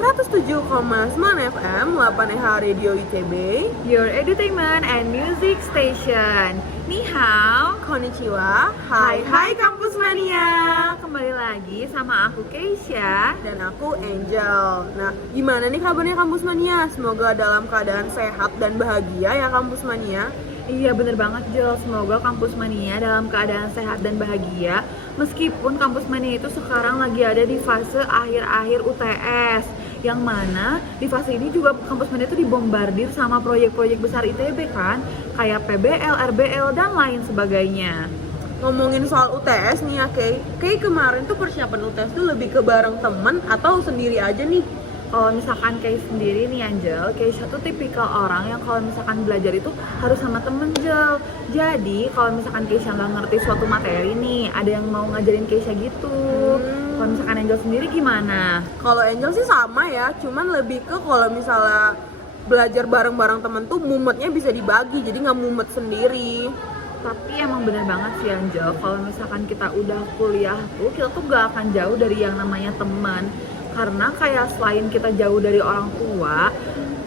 107,9 FM 8H Radio ITB. Your entertainment and music station. Ni hao, Konnichiwa. Hai Kampus Mania. Kembali lagi sama aku Keisha Dan aku Angel. Nah, gimana nih kabarnya Kampus Mania? Semoga dalam keadaan sehat dan bahagia ya Kampus Mania. Iya bener banget Jel, semoga Kampus Mania dalam keadaan sehat dan bahagia. Meskipun Kampus Mania itu sekarang lagi ada di fase akhir-akhir UTS, yang mana di fase ini juga Kampus Mania itu dibombardir sama proyek-proyek besar ITB kan, kayak PBL, RBL, dan lain sebagainya. Ngomongin soal UTS nih ya Kay kemarin tuh persiapan UTS tuh lebih ke bareng temen atau sendiri aja nih? Kalau misalkan Kay sendiri nih Angel, Keisha tuh tipikal orang yang kalau misalkan belajar itu harus sama temen Jel. Jadi kalau misalkan Keisha nggak ngerti suatu materi nih, ada yang mau ngajarin Keisha gitu. Kalau misalkan Angel sendiri gimana? Kalau Angel sih sama ya, cuman lebih ke kalau misalnya belajar bareng-bareng temen tuh mumetnya bisa dibagi, jadi nggak mumet sendiri. Tapi emang bener banget sih Angel, kalau misalkan kita udah kuliah tuh, kita tuh gak akan jauh dari yang namanya teman. Karena kayak selain kita jauh dari orang tua,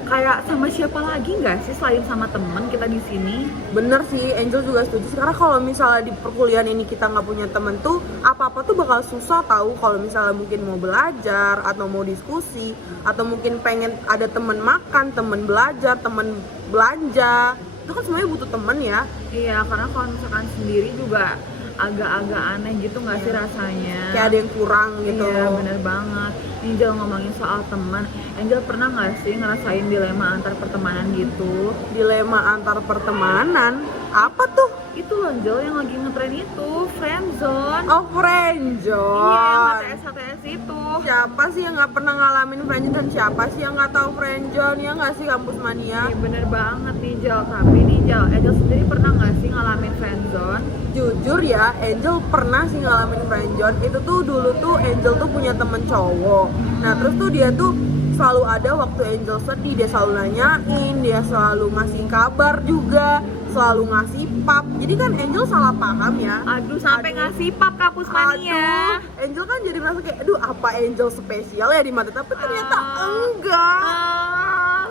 kayak sama siapa lagi nggak sih selain sama temen kita di sini? Bener sih, Angel juga setuju sih. Karena kalau misalnya di perkuliahan ini kita nggak punya temen tuh, apa-apa tuh bakal susah tahu. Kalau misalnya mungkin mau belajar atau mau diskusi, atau mungkin pengen ada temen makan, temen belajar, temen belanja, itu kan semuanya butuh temen ya. Iya, karena kalau misalkan sendiri juga agak-agak aneh gitu nggak sih rasanya? Kayak ada yang kurang gitu. Iya, bener banget. Angel ngomongin soal teman, Angel pernah nggak sih ngerasain dilema antar pertemanan gitu? Dilema antar pertemanan? Apa tuh? Itu loh Angel yang lagi ngetren itu, friendzone. Oh, friendzone. Iya, yang HTS itu. Siapa sih yang nggak pernah ngalamin friendzone dan siapa sih yang nggak tahu friendzone ya nggak sih Kampus Mania? Iya bener banget nih Jel, tapi nih Jel, Angel sendiri pernah nggak sih ngalamin friendzone? Jujur ya, Angel pernah sih ngalamin friendzone. Itu tuh dulu tuh Angel tuh punya temen cowok. Nah terus tuh dia tuh selalu ada waktu Angel sedih, dia selalu nanyain, dia selalu ngasih kabar juga, selalu ngasih pap. Jadi kan Angel salah paham ya. Aduh, sampai ngasih pap Kampus Mania. Angel kan jadi merasa kayak, aduh apa Angel spesial ya di mata, tapi ternyata enggak.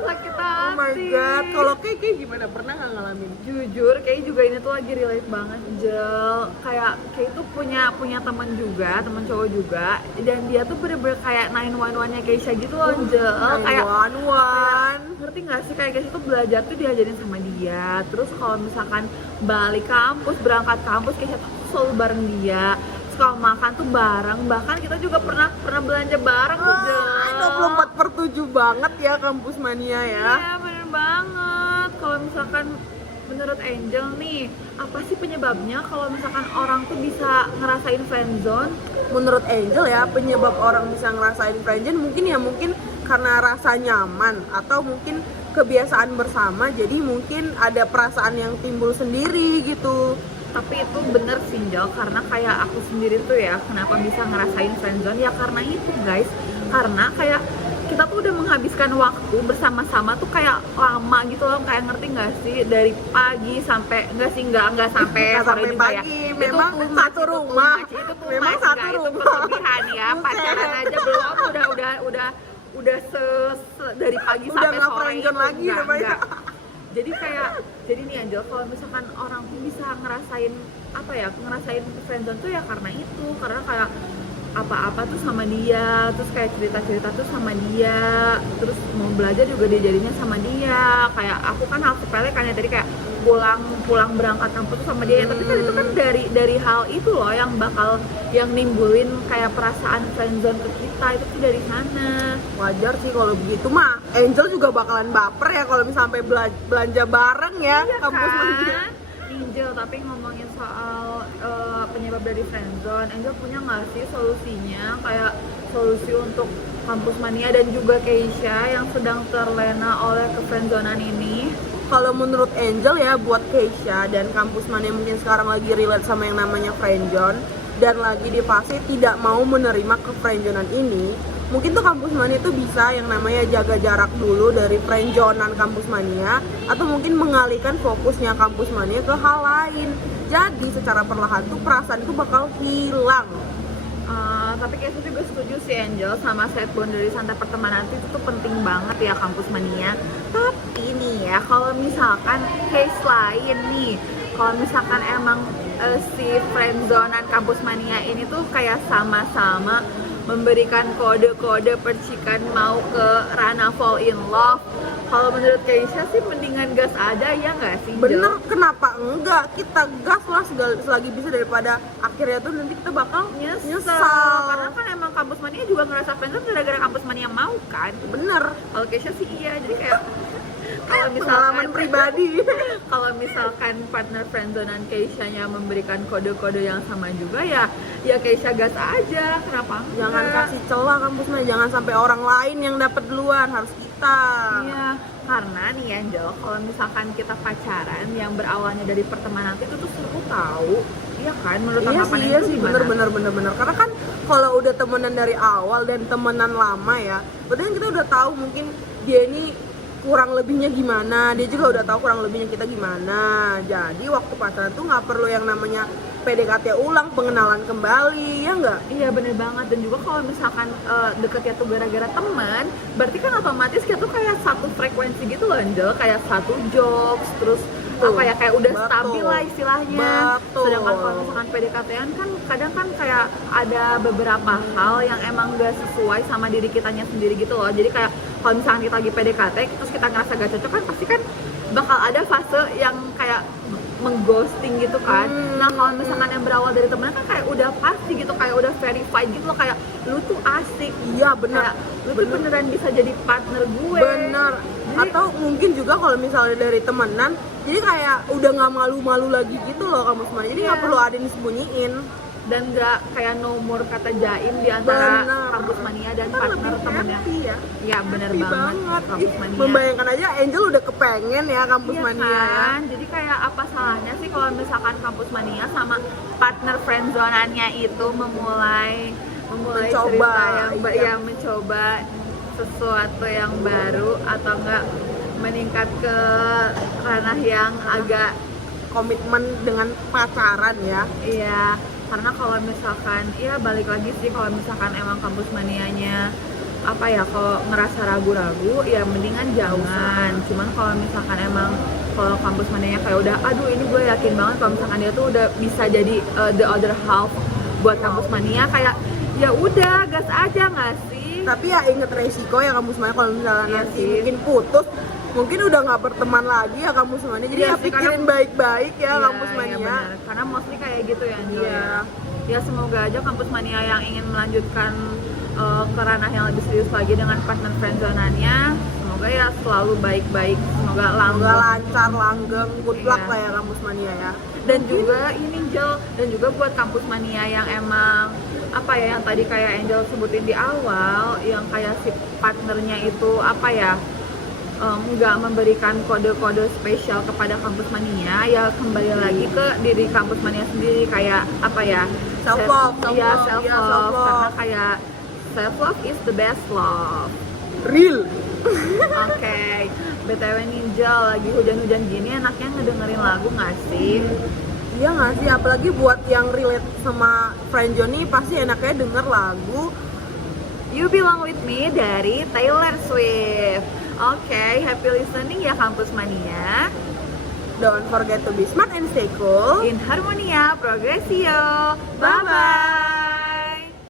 Sakit hati. Oh my god, kalau kayak gimana? Pernah nggak ngalamin? Jujur, kayak juga ini tuh lagi relate banget Jel. Kayak tuh punya teman juga, teman cowok juga, dan dia tuh bener-bener kayak 911-nya Keisha gitu loh Jel. Kayak 911. ngerti nggak sih, kayak Keisha tuh belajar tuh diajarin sama dia. Terus kalau misalkan balik kampus, berangkat kampus, Keisha tuh selalu bareng dia. Terus kalau makan tuh bareng, bahkan kita juga pernah belanja bareng tuh Jel. 24/7 banget ya Kampus Mania ya. Iya bener banget. Kalau misalkan menurut Angel nih, apa sih penyebabnya kalau misalkan orang tuh bisa ngerasain friendzone? Menurut Angel ya, penyebab orang bisa ngerasain friendzone mungkin karena rasa nyaman atau mungkin kebiasaan bersama, jadi mungkin ada perasaan yang timbul sendiri gitu. Tapi itu bener sih Angel, karena kayak aku sendiri tuh ya, kenapa bisa ngerasain friendzone ya karena itu guys. Karena kayak kita tuh udah menghabiskan waktu bersama-sama tuh kayak lama gitu loh, kayak ngerti nggak sih, dari pagi sampai nggak sampai sore juga ya. Memang itu satu rumah. itu tuh Memang satu rumah. itu berlebihan ya. Pacaran aja belum udah dari pagi Udah sampai nggak sore friendzone itu lagi ya, Pak? enggak. Jadi nih Angel, kalau misalkan orang tuh bisa ngerasain ngerasain friendzone tuh ya karena itu, karena kayak apa-apa tuh sama dia, terus kayak cerita-cerita tuh sama dia, terus mau belajar juga dia jadinya sama dia. Kayak aku kan hal sepele kan ya tadi, kayak pulang berangkat kampus tuh sama dia. Tapi kan itu kan dari hal itu loh yang nimbulin kayak perasaan friendzone ke kita, itu tuh dari sana. Wajar sih kalau begitu mah. Angel juga bakalan baper ya kalau misalnya sampai belanja bareng ya Iya Kampus Mania. kan? Angel, tapi ngomongin soal penyebab dari friendzone, Angel punya nggak sih solusinya, kayak solusi untuk Kampus Mania dan juga Keisha yang sedang terlena oleh kefriendzonan ini? Kalau menurut Angel ya, buat Keisha dan Kampus Mania mungkin sekarang lagi relate sama yang namanya friendzone dan lagi di fase tidak mau menerima kefriendzonan ini, mungkin tuh Kampus Mania tuh bisa yang namanya jaga jarak dulu dari friendzonan Kampus Mania, atau mungkin mengalihkan fokusnya Kampus Mania ke hal lain. Jadi secara perlahan tuh perasaan itu bakal hilang. tapi kayak itu juga setuju sih Angel sama set boundaries antar pertemanan itu tuh penting banget ya kampus mania. Tapi nih ya kalau misalkan case lain nih, kalau misalkan emang si friendzonan kampus mania ini tuh kayak sama-sama memberikan kode-kode percikan mau ke ranah fall in love. Kalau menurut Keisha sih mendingan gas aja ya nggak sih? Bener, kenapa enggak? Kita gas lah selagi bisa, daripada akhirnya tuh nanti kita bakal nyesel. Karena kan emang kampus mania juga ngerasa friendzone gara-gara kampus mania mau kan? Bener. Kalau Keisha sih iya, jadi kayak kalau Pengalaman pribadi. kalau misalkan partner friendzonean Keisha-nya memberikan kode-kode yang sama juga ya Keisha gas aja, kenapa enggak? Jangan kasih celah kampus mania, jangan sampai orang lain yang dapat duluan, harus kita. Iya, karena nih Angel, kalau misalkan kita pacaran yang berawalnya dari pertemanan itu tuh seru tahu. Iya kan, menurut tanggapan Iya itu sih, gimana? bener. Karena kan kalau udah temenan dari awal dan temenan lama ya, berarti kan kita udah tahu mungkin dia ini kurang lebihnya gimana, dia juga udah tahu kurang lebihnya kita gimana. Jadi waktu pacaran tuh nggak perlu yang namanya PDKT ulang, pengenalan kembali, ya nggak? Iya bener banget, dan juga kalau misalkan deketnya tuh gara-gara teman, berarti kan otomatis kita tuh kayak satu frekuensi gitu loh Angel, kayak satu jokes, terus apa ya, kayak udah Betul. stabil lah istilahnya. Betul. Sedangkan kalau misalkan PDKT-an kan kadang kan kayak ada beberapa hal yang emang gak sesuai sama diri kitanya sendiri gitu loh. Jadi kayak kalau misalkan kita lagi PDKT terus kita ngerasa gak cocok kan pasti kan bakal ada fase yang kayak mengghosting gitu kan. Nah kalau misalkan yang berawal dari temen kan kayak udah pasti gitu, kayak udah verified gitu loh, kayak lu tuh asik. Iya benar. Kayak, lu tuh beneran bisa jadi partner gue. Bener. Jadi, Atau mungkin juga kalau misalnya dari temenan, jadi kayak udah nggak malu-malu lagi gitu loh kamu semua. Jadi nggak Iya. perlu ada yang disembunyiin. dan gak kayak nomor kata jaim di antara Bener. kampus mania dan Kan partner lebih temennya. happy ya. Ya bener Happy banget kampus Ih, mania. membayangkan aja Angel udah kepengen ya kampus Iya mania ya. kan? Jadi kayak apa salahnya sih kalau misalkan kampus mania sama partner friendzonannya itu memulai Mencoba, cerita yang iya. yang mencoba sesuatu yang baru atau enggak meningkat ke ranah yang agak Komitmen dengan pacaran ya. iya, karena kalau misalkan ya balik lagi sih kalau misalkan emang kampus manianya apa ya, kalau ngerasa ragu-ragu ya mendingan jangan. Cuman kalau misalkan emang kalau kampus manianya kayak udah aduh ini gue yakin banget kalau misalkan dia tuh udah bisa jadi the other half buat kampus mania, kayak ya udah gas aja nggak sih? Tapi ya inget resiko ya kampus mania kalau misalnya Iya nanti sih. mungkin putus, mungkin udah nggak berteman lagi ya kampus mania. Jadi Iya ya sih, pikirin karena- baik-baik ya Iya, kampus iya mania. benar. Karena mostly kayak gitu ya Angel Iya. ya semoga aja kampus mania yang ingin melanjutkan ke ranah yang lebih serius lagi dengan partner friendzonannya, semoga ya selalu baik-baik, semoga Semoga langgeng. lancar, langgeng, good luck Iya. lah ya kampus mania ya. Dan juga ini Angel, dan juga buat kampus mania yang emang apa ya, yang tadi kayak Angel sebutin di awal, yang kayak si partnernya itu apa ya, nggak memberikan kode-kode spesial kepada kampus mania, ya kembali lagi ke diri kampus mania sendiri, kayak apa ya, Self love, ya self self love, love, karena kayak self love is the best love. real. Oke, BTW Ninja lagi hujan-hujan gini enaknya ngedengerin lagu nggak sih? Iya nggak sih, apalagi buat yang relate sama Friendzone nih pasti enaknya denger lagu You Belong With Me dari Taylor Swift. Oke, happy listening ya kampus mania. Don't forget to be smart and stay cool. In Harmonia Progresio. Bye bye.